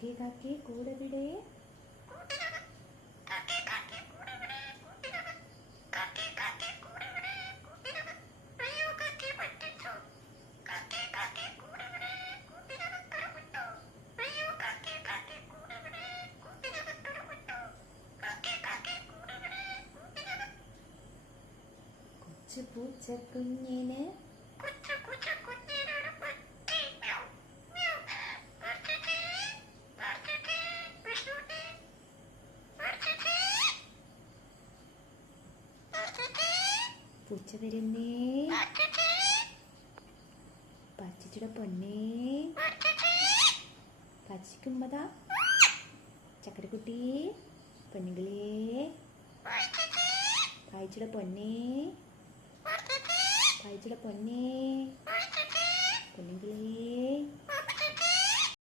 കാക്കേ കാക്കേ കൂടെവിടെ? കൊച്ചു പൂച്ചക്കുഞ്ഞിന് പൂച്ച വരുന്നേ, പച്ചിയുടെ പൊന്നേ, പച്ചിക്കുമ്മതാ ചക്കരക്കുട്ടി പൊന്നുകളേ, പായിച്ചിയുടെ പൊന്നേ, പായിച്ചിയുടെ പൊന്നേ, പൊന്നുകളേ.